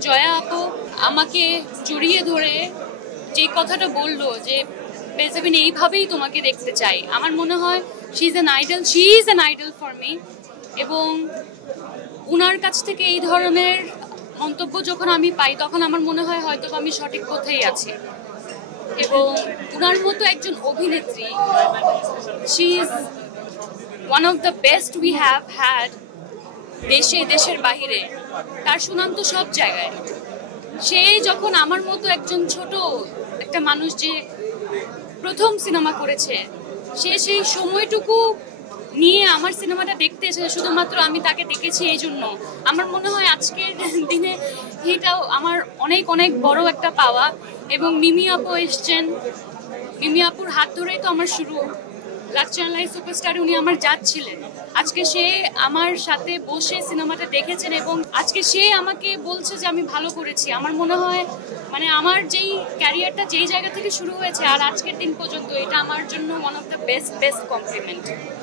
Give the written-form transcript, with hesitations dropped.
জয়া আপু আমাকে জড়িয়ে ধরে যে কথাটা বললো যে বেজাবিন এইভাবেই তোমাকে দেখতে চাই, আমার মনে হয় she is an idol for me. এবং উনার কাছ থেকে এই ধরনের মন্তব্য যখন আমি পাই তখন আমার মনে হয় হয়তো আমি সঠিক পথেই আছি। এবং উনার মতো একজন অভিনেত্রী, she is one of the best we have had দেশে দেশের বাহিরে। তার সুনাম তো সব জায়গায়। সে যখন আমার মতো একজন ছোট একটা মানুষ যে প্রথম সিনেমা করেছে, সে সেই সময়টুকু নিয়ে আমার সিনেমাটা দেখতে এসেছে, শুধুমাত্র আমি তাকে দেখেছি এই জন্য। আমার মনে হয় আজকের দিনে এটাও আমার অনেক অনেক বড় একটা পাওয়া। এবং মিমি আপু এসছেন, মিমি আপুর হাত ধরেই তো আমার শুরু। লাকচানালাই সুপারস্টার উনি আমার জাজ ছিলেন। আজকে সে আমার সাথে বসে সিনেমাটা দেখেছেন এবং আজকে সে আমাকে বলছে যে আমি ভালো করেছি। আমার মনে হয় মানে আমার যেই ক্যারিয়ারটা যেই জায়গা থেকে শুরু হয়েছে আর আজকের দিন পর্যন্ত, এটা আমার জন্য one of the best complement.